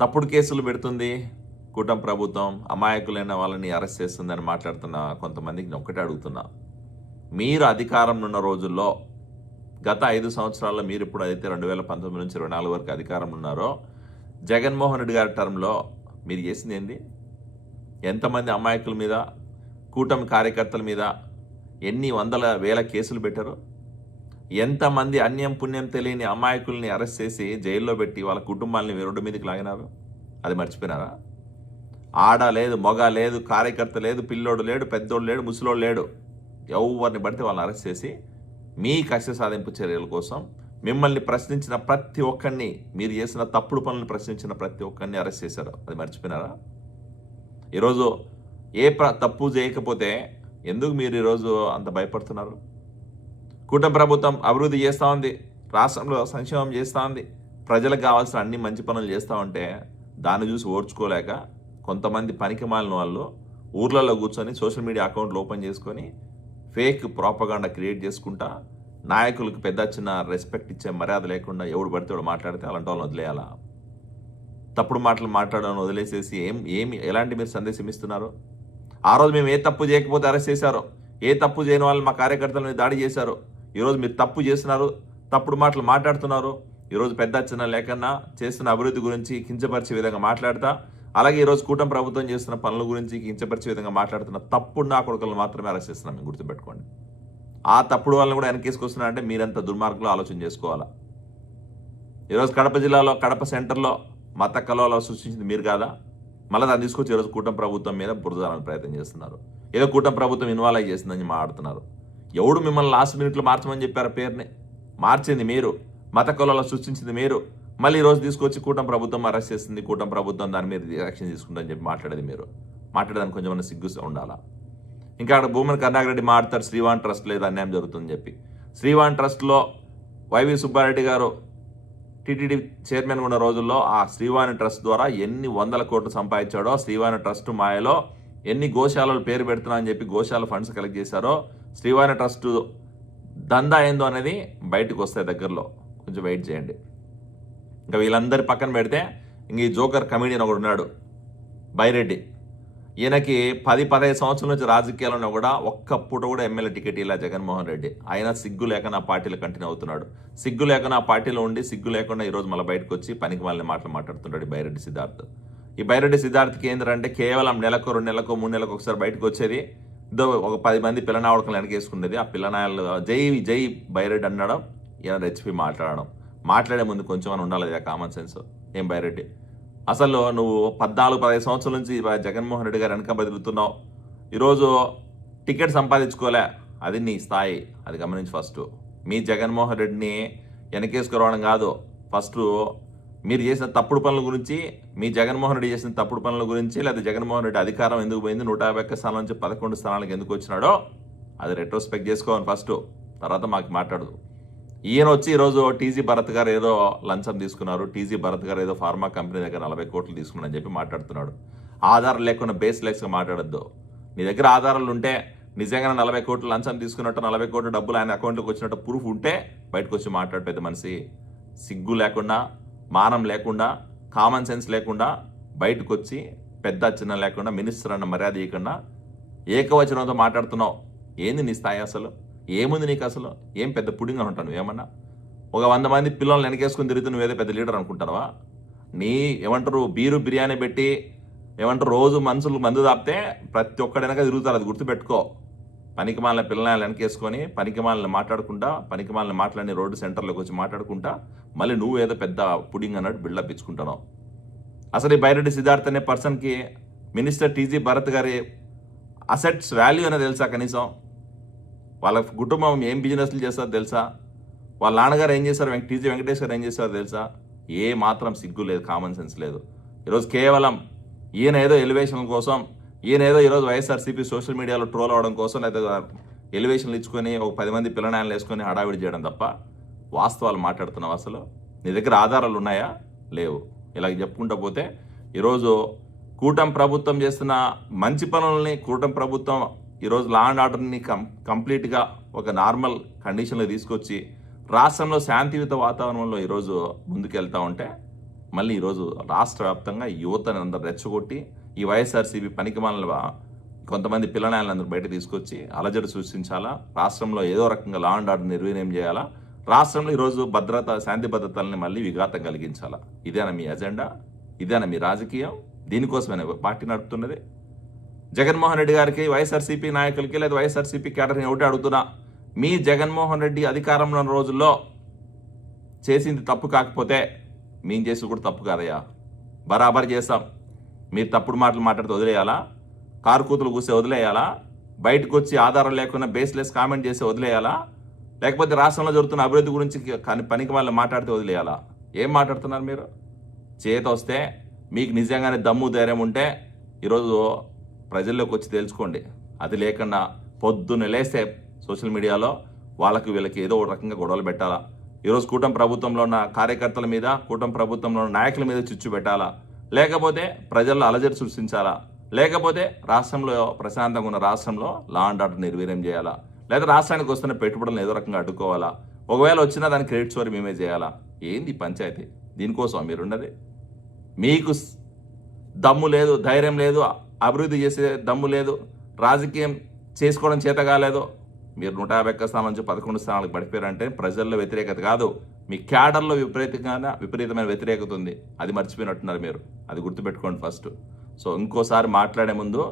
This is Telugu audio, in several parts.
తప్పుడు కేసులు పెడుతుంది కూటమి ప్రభుత్వం, అమాయకులైన వాళ్ళని అరెస్ట్ చేస్తుందని మాట్లాడుతున్న కొంతమందికి నేను ఒక్కటే అడుగుతున్నా. మీరు అధికారంలో ఉన్న రోజుల్లో గత 5 సంవత్సరాల్లో మీరు ఇప్పుడు అయితే 2019 నుంచి 24 వరకు అధికారంలో ఉన్నారో జగన్మోహన్ రెడ్డి గారి టర్మ్లో మీరు చేసింది ఏంది? ఎంతమంది అమాయకుల మీద, కూటమి కార్యకర్తల మీద ఎన్ని వందల వేల కేసులు పెట్టారు? ఎంతమంది అన్యం పుణ్యం తెలియని అమాయకుల్ని అరెస్ట్ చేసి జైల్లో పెట్టి వాళ్ళ కుటుంబాలని రోడ్డు మీదకి లాగినారు? అది మర్చిపోయినారా? ఆడ లేదు, మగ లేదు, కార్యకర్త లేదు, పిల్లోడు లేడు, పెద్దోడు లేడు, ముసలోడు లేడు, ఎవరిని పడితే వాళ్ళని అరెస్ట్ చేసి మీ కక్ష సాధింపు చర్యల కోసం మిమ్మల్ని ప్రశ్నించిన ప్రతి ఒక్కరిని, మీరు చేసిన తప్పుడు పనులను ప్రశ్నించిన ప్రతి ఒక్కరిని అరెస్ట్ చేశారు. అది మర్చిపోయినారా? ఈరోజు తప్పు చేయకపోతే ఎందుకు మీరు ఈరోజు అంత భయపడుతున్నారు? కూటమి ప్రభుత్వం అభివృద్ధి చేస్తూ ఉంది, రాష్ట్రంలో సంక్షేమం చేస్తూ ఉంది, ప్రజలకు కావాల్సిన అన్ని మంచి పనులు చేస్తూ ఉంటే దాన్ని చూసి ఓర్చుకోలేక కొంతమంది పనికిమాలిన వాళ్ళు ఊర్లలో కూర్చొని సోషల్ మీడియా అకౌంట్లు ఓపెన్ చేసుకొని ఫేక్ ప్రాపగాండా క్రియేట్ చేసుకుంటా నాయకులకు పెద్ద చిన్న రెస్పెక్ట్ ఇచ్చే మర్యాద లేకుండా ఎవడు పడితే వాడు మాట్లాడితే అలాంటి వాళ్ళని వదిలేయాలా? తప్పుడు మాటలు మాట్లాడడం వదిలేసేసి ఎలాంటి మీరు సందేశం ఇస్తున్నారు? ఆ రోజు మేము ఏ తప్పు చేయకపోతే అరెస్ట్ చేశారో, ఏ తప్పు చేయని వాళ్ళు మా కార్యకర్తలని దాడి చేశారు. ఈరోజు మీరు తప్పు చేస్తున్నారు, తప్పుడు మాటలు మాట్లాడుతున్నారు. ఈరోజు పెద్ద చిన్న లేకన్నా చేస్తున్న అభివృద్ధి గురించి కించపరిచే విధంగా మాట్లాడతా, అలాగే ఈరోజు కూటమి ప్రభుత్వం చేస్తున్న పనుల గురించి కించపరిచే విధంగా మాట్లాడుతున్న తప్పుడు నా కొడుకులను మాత్రమే అరెస్ట్ చేస్తున్నాం. మేము గుర్తుపెట్టుకోండి. ఆ తప్పుడు వాళ్ళని కూడా వెనకేసుకొస్తున్నారంటే మీరంత దుర్మార్గులు ఆలోచన చేసుకోవాలా? ఈరోజు కడప జిల్లాలో, కడప సెంటర్లో మత కలవలు సృష్టించింది మీరు కాదా? మళ్ళీ దాన్ని తీసుకొచ్చి ఈరోజు కూటమి ప్రభుత్వం మీద బురదడానికి ప్రయత్నం చేస్తున్నారు. ఏదో కూటమి ప్రభుత్వం ఇన్వాల్వ్ అయ్యి చేస్తుందని మాట్లాడుతున్నారు. ఎవడు మిమ్మల్ని లాస్ట్ మినిట్లో మార్చమని చెప్పారు? పేరుని మార్చింది మీరు, మత కలవలు సృష్టించింది మీరు. మళ్ళీ ఈరోజు తీసుకొచ్చి కూటమి ప్రభుత్వం అరెస్ట్ చేస్తుంది, కూటమి ప్రభుత్వం దాని మీద యాక్షన్ తీసుకుంటుందని చెప్పి మాట్లాడేది మీరు. మాట్లాడడానికి కొంచెం సిగ్గు ఉండాలా? ఇంకా అక్కడ భూమన కరుణాకర్ రెడ్డి మాట్లాడతారు శ్రీవాణి ట్రస్ట్ లేదు, అన్యాయం జరుగుతుందని చెప్పి. శ్రీవాణి ట్రస్ట్లో వైవి సుబ్బారెడ్డి గారు టీటీడీ చైర్మన్ ఉన్న రోజుల్లో ఆ శ్రీవాణి ట్రస్ట్ ద్వారా ఎన్ని వందల కోట్లు సంపాదించాడో, శ్రీవాణి ట్రస్ట్ మాయలో ఎన్ని గోశాలలు పేరు పెడుతున్నా అని చెప్పి గోశాల ఫండ్స్ కలెక్ట్ చేశారో, శ్రీవాణి ట్రస్ట్ దందా ఏందో అనేది బయటకు వస్తాయి దగ్గరలో, కొంచెం వెయిట్ చేయండి. ఇంకా వీళ్ళందరి పక్కన పెడితే ఇంక ఈ జోకర్ కమెడియన్ ఒకడు ఉన్నాడు, బైరెడ్డి. ఈయనకి 10-15 సంవత్సరాల నుంచి రాజకీయాల్లో కూడా ఒక్క పూట కూడా ఎమ్మెల్యే టికెట్ ఇలా జగన్మోహన్ రెడ్డి. ఆయన సిగ్గు లేక నా పార్టీలో కంటిన్యూ అవుతున్నాడు. సిగ్గు లేక నా పార్టీలో ఉండి సిగ్గు లేకుండా ఈరోజు మళ్ళీ బయటకు వచ్చి పనికి వాళ్ళని మాట్లాడుతున్నాడు ఈ బైరెడ్డి సిద్ధార్థ్. ఈ బైరెడ్డి సిద్ధార్థ్కి ఏంటంటే కేవలం నెలకు 2 నెలలకు 3 నెలలకు ఒకసారి బయటకు వచ్చేది, ఒక 10 మంది పిల్లనావడకలు వెనకేసుకునేది. ఆ పిల్లనాయలు జై బైరెడ్డి అనడం, ఈయన రెచ్చిపి మాట్లాడే ముందు కొంచెం అని ఉండాలి కామన్ సెన్స్. ఏం బైరెడ్డి, అసలు నువ్వు 14-15 సంవత్సరాల నుంచి జగన్మోహన్ రెడ్డి గారు వెనక బదులుతున్నావు. ఈరోజు టికెట్ సంపాదించుకోలే, అది నీ స్థాయి, అది గమనించి ఫస్ట్. మీ జగన్మోహన్ రెడ్డిని వెనకేసుకురావడం కాదు, ఫస్ట్ మీరు చేసిన తప్పుడు పనుల గురించి, మీ జగన్మోహన్ రెడ్డి చేసిన తప్పుడు పనుల గురించి, లేదా జగన్మోహన్ రెడ్డి అధికారం ఎందుకు పోయింది, 151 స్థానాల నుంచి 11 స్థానాలకు ఎందుకు వచ్చినాడో అది రెట్రోస్పెక్ట్ చేసుకోవాలి ఫస్ట్, తర్వాత మాకు మాట్లాడదు. ఈయన వచ్చి ఈరోజు టీజీ భరత్ గారు ఏదో లంచం తీసుకున్నారు, టీజీ భరత్ గారు ఏదో ఫార్మా కంపెనీ దగ్గర 40 కోట్లు తీసుకున్నారని చెప్పి మాట్లాడుతున్నాడు. ఆధారం లేకుండా బేస్లెస్గా మాట్లాడద్దు. నీ దగ్గర ఆధారాలు ఉంటే, నిజంగా 40 కోట్లు లంచం తీసుకున్నట్టు, 40 కోట్ల డబ్బులు ఆయన అకౌంట్లోకి వచ్చినట్టు ప్రూఫ్ ఉంటే బయటకు వచ్చి మాట్లాడు. పెద్ద మనిషి సిగ్గు లేకుండా, మానం లేకుండా, కామన్ సెన్స్ లేకుండా బయటకు వచ్చి పెద్ద చిన్న లేకుండా, మినిస్టర్ అన్న మర్యాద ఇవ్వకుండా ఏకవచనంతో మాట్లాడుతున్నావు. ఏంది నీ స్థాయి అసలు? ఏముంది నీకు అసలు? ఏం పెద్ద పుడింగ్ అని ఉంటాను ఏమన్నా? ఒక 100 మంది పిల్లల్ని వెనకేసుకుని తిరుగుతూ నువ్వేదో పెద్ద లీడర్ అనుకుంటావా? నీ ఏమంటారు బిర్యానీ పెట్టి ఏమంటారు రోజు మనుషులు మందు తాపితే ప్రతి ఒక్కడి వెనక తిరుగుతారు, అది గుర్తుపెట్టుకో. పనికిమాలిన పిల్లల్ని వెనకేసుకొని పనికిమాలని మాట్లాడుకుంటా, పనికిమాలని మాట్లాడి రోడ్డు సెంటర్లోకి వచ్చి మాట్లాడుకుంటా మళ్ళీ నువ్వు ఏదో పెద్ద పుడింగ్ అన్నట్టు బిల్డప్ ఇచ్చుకుంటున్నావు. అసలు ఈ బైరెడ్డి సిద్ధార్థ్ అనే పర్సన్కి మినిస్టర్ టీజీ భరత్ గారి అసెట్స్ వాల్యూ అనేది తెలుసా? కనీసం వాళ్ళ కుటుంబం ఏం బిజినెస్లు చేస్తారో తెలుసా? వాళ్ళ నాన్నగారు ఏం చేశారు, టీజీ వెంకటేష్ గారు ఏం చేస్తారో తెలుసా? ఏ మాత్రం సిగ్గు లేదు, కామన్ సెన్స్ లేదు. ఈరోజు కేవలం ఈయన ఏదో ఎలివేషన్ల కోసం, ఈయన ఏదో ఈరోజు వైఎస్ఆర్సీపీ సోషల్ మీడియాలో ట్రోల్ అవడం కోసం, లేదా ఎలివేషన్లు ఇచ్చుకొని ఒక 10 మంది పిల్లనాయలు వేసుకొని హడావిడి చేయడం తప్ప వాస్తవాలు మాట్లాడుతున్నావు. అసలు నీ దగ్గర ఆధారాలు ఉన్నాయా? లేవు. ఇలా చెప్పుకుంటూ పోతే ఈరోజు కూటమి ప్రభుత్వం చేస్తున్న మంచి పనులని, కూటమి ప్రభుత్వం ఈరోజు లా అండ్ ఆర్డర్ని కంప్లీట్గా ఒక నార్మల్ కండిషన్లో తీసుకొచ్చి రాష్ట్రంలో శాంతియుత వాతావరణంలో ఈరోజు ముందుకెళ్తూ ఉంటే మళ్ళీ ఈరోజు రాష్ట్ర వ్యాప్తంగా యువతని అందరు రెచ్చగొట్టి ఈ వైఎస్ఆర్సీపీ పనికిమాల కొంతమంది పిల్లనాయలందరూ బయట తీసుకొచ్చి అలజడి సృష్టించాలా, రాష్ట్రంలో ఏదో రకంగా లా అండ్ ఆర్డర్ నిర్వీర్యం చేయాలా, రాష్ట్రంలో ఈరోజు శాంతి భద్రతల్ని మళ్ళీ విఘాతం కలిగించాలా. ఇదేనా మీ అజెండా? ఇదేనా మీ రాజకీయం? దీనికోసమే పార్టీ నడుపుతున్నది. జగన్మోహన్ రెడ్డి గారికి, వైఎస్ఆర్సీపీ నాయకులకి లేదా వైఎస్ఆర్సీపీ క్యాడర్ని ఒకటి అడుగుతున్నా, మీ జగన్మోహన్ రెడ్డి అధికారంలో ఉన్న రోజుల్లో చేసింది తప్పు కాకపోతే మేము చేసి కూడా తప్పు కాదయ్యా, బరాబర్ చేస్తాం. మీరు తప్పుడు మాటలు మాట్లాడితే వదిలేయాలా? కారు కూతులు కూసే వదిలేయాలా? బయటకు వచ్చి ఆధారం లేకుండా బేస్లెస్ కామెంట్ చేసి వదిలేయాలా? లేకపోతే రాష్ట్రంలో జరుగుతున్న అభివృద్ధి గురించి పనికి వాళ్ళు మాట్లాడితే వదిలేయాలా? ఏం మాట్లాడుతున్నారు మీరు? చేత వస్తే మీకు నిజంగానే దమ్ము ధైర్యం ఉంటే ఈరోజు ప్రజల్లోకి వచ్చి తెలుసుకోండి. అది లేకుండా పొద్దున్న లేస్తే సోషల్ మీడియాలో వీళ్ళకి ఏదో ఒక రకంగా గొడవలు పెట్టాలా. ఈరోజు కూటమి ప్రభుత్వంలో ఉన్న కార్యకర్తల మీద, కూటమి ప్రభుత్వంలో ఉన్న నాయకుల మీద చిచ్చు పెట్టాలా, లేకపోతే ప్రజల్లో అలజడి సృష్టించాలా, లేకపోతే రాష్ట్రంలో ప్రశాంతంగా ఉన్న రాష్ట్రంలో లా అండ్ ఆర్డర్ నిర్వీర్యం చేయాలా, లేదా రాష్ట్రానికి వస్తున్న పెట్టుబడులను ఏదో రకంగా అడ్డుకోవాలా, ఒకవేళ వచ్చినా దాని క్రెడిట్ స్టోరీ మేమే చేయాలా? ఏంది పంచాయతీ? దీనికోసం మీరున్నది? మీకు దమ్ము లేదు, ధైర్యం లేదు, అభివృద్ధి చేసే దమ్ము లేదు, రాజకీయం చేసుకోవడం చేత కాలేదు. మీరు 151 స్థానం నుంచి 11 స్థానాలకు పడిపోయారంటే ప్రజల్లో వ్యతిరేకత కాదు, మీ క్యాడర్లో విపరీతమైన వ్యతిరేకత ఉంది. అది మర్చిపోయినట్టున్నారు మీరు. అది గుర్తుపెట్టుకోండి ఫస్ట్. సో ఇంకోసారి మాట్లాడే ముందు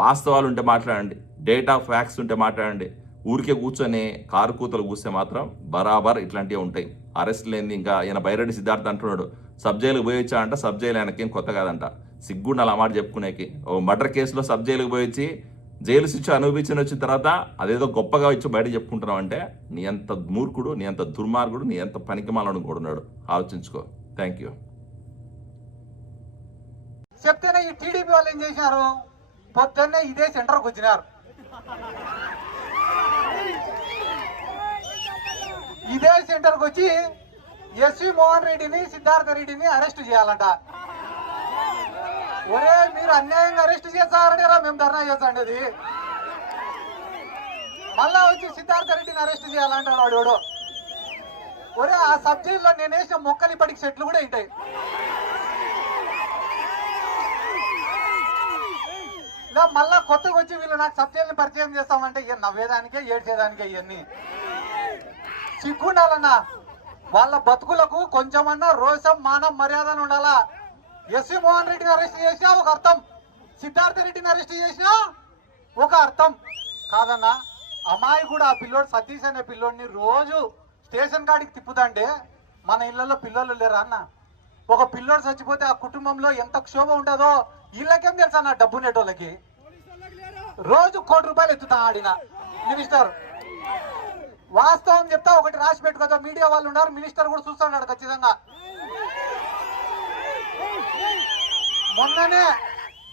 వాస్తవాలు ఉంటే మాట్లాడండి, డేటా ఫ్యాక్ట్స్ ఉంటే మాట్లాడండి. ఊరికే కూర్చొని కారు కూతలు కూస్తే మాత్రం బరాబర్ ఇట్లాంటివి ఉంటాయి. అరెస్ట్ లేని ఇంకా ఈయన బైరెడ్డి సిద్ధార్థ అంటున్నాడు సబ్ జైలుకు పోయొచ్చా అంట. సబ్ జైలు ఆయనకేం కొత్త కాదంట, సిగ్గుండాలి ఆ మాట చెప్పుకునేకి. ఓ మర్డర్ కేసులో సబ్ జైలుకు పోయొచ్చి జైలు శిక్ష అనుభవించిన వచ్చిన తర్వాత అదేదో గొప్పగా ఇచ్చి బయట చెప్పుకుంటున్నావు అంటే నీ అంత మూర్ఖుడు, నీ అంత దుర్మార్గుడు, నీ అంత పనికిమాలను కూడా ఉన్నాడు. ఆలోచించుకో. Thank you. చెప్తేనే ఈ టీడీపీ వాళ్ళు ఏం చేశారు, పొద్దున్నే ఇదే సెంటర్కి వచ్చినారు. ఇదే సెంటర్కి వచ్చి ఎస్వి మోహన్ రెడ్డిని, సిద్ధార్థ రెడ్డిని అరెస్ట్ చేయాలంట. ఒరే మీరు అన్యాయంగా అరెస్ట్ చేస్తారని రా మేము ధర్నా చేస్తాండేది. మళ్ళా వచ్చి సిద్ధార్థ రెడ్డిని అరెస్ట్ చేయాలంటాడు వాడు. ఒరే ఆ సబ్ జైల్లో నేను వేసిన మొక్కలు ఇప్పటికి చెట్లు కూడా ఉంటాయి. మళ్ళా కొత్తగా వచ్చి వీళ్ళు నాకు సబ్ జైలుని పరిచయం చేస్తామంటే నవ్వేదానికే ఏడ్చేదానికే ఇవన్నీ సిగ్గుండాలన్నా. వాళ్ళ బతుకులకు కొంచెమన్నా రోషం, మానం, మర్యాద ఉండాలా. ఎస్వి మోహన్ రెడ్డిని అరెస్ట్ చేసినా ఒక అర్థం, సిద్ధార్థ రెడ్డిని అరెస్ట్ చేసినా ఒక అర్థం కాదన్నా. అమ్మాయి కూడా ఆ పిల్లోడు సతీష్ అనే పిల్లోడిని రోజు స్టేషన్ కాడికి తిప్పుతాంటే మన ఇళ్లలో పిల్లలు లేరా అన్న? ఒక పిల్లోడు చచ్చిపోతే ఆ కుటుంబంలో ఎంత క్షోభ ఉంటుందో వీళ్ళకేం తెలుసా నా డబ్బు నెటోళ్ళకి. రోజు ₹1 కోటి ఎత్తుతా ఆడిన మినిస్టర్. వాస్తవం చెప్తా, ఒకటి రాసి పెట్టుకోదా, మీడియా వాళ్ళు ఉన్నారు, మినిస్టర్ కూడా చూస్తున్నాడు ఖచ్చితంగా.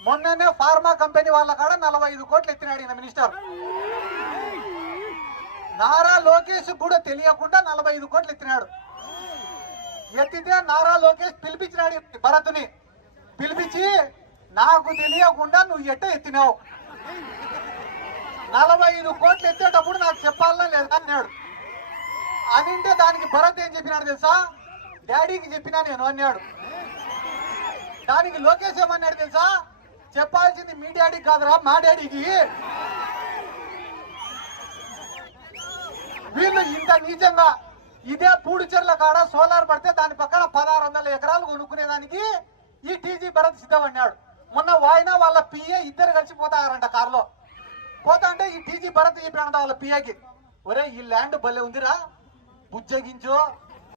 మొన్ననే ఫార్మా కంపెనీ వాళ్ళ కాడ 45 కోట్లు ఎత్తినాడు ఈయన మినిస్టర్. నారా లోకేష్ కూడా తెలియకుండా 45 కోట్లు ఎత్తినాడు. ఎత్తితే నారా లోకేష్ పిలిపించినాడు భరత్ని. పిలిపించి నాకు తెలియకుండా నువ్వు ఎట్ట ఎత్తినావు, 45 కోట్లు ఎత్తేటప్పుడు నాకు చెప్పాలన్నా లేదా అన్నాడు. అనింటే దానికి భరత్ ఏం చెప్పినాడు తెలుసా, డాడీకి చెప్పినా నేను అన్నాడు. దానికి లోకేష్ ఏమన్నాడు తెలుసా, చెప్పాల్సింది మీ డాడీకి కాదురా మా డాడీకి. వీళ్ళు ఇంత నీచంగా ఇదే పూడిచెర్ల కాడ సోలార్ పడితే దాని పక్కన 1600 ఎకరాలు కొనుక్కునేదానికి ఈ టీజీ భరత్ సిద్ధమన్నాడు. మొన్న వాయినా వాళ్ళ పిఏ ఇద్దరు కలిసి పోతారంట కారులో. పోతా అంటే ఈ టీజీ భరత్ చెప్పాడంట వాళ్ళ పిఏకి, ఒరే ఈ ల్యాండ్ భలే ఉందిరా, బుజ్జగించు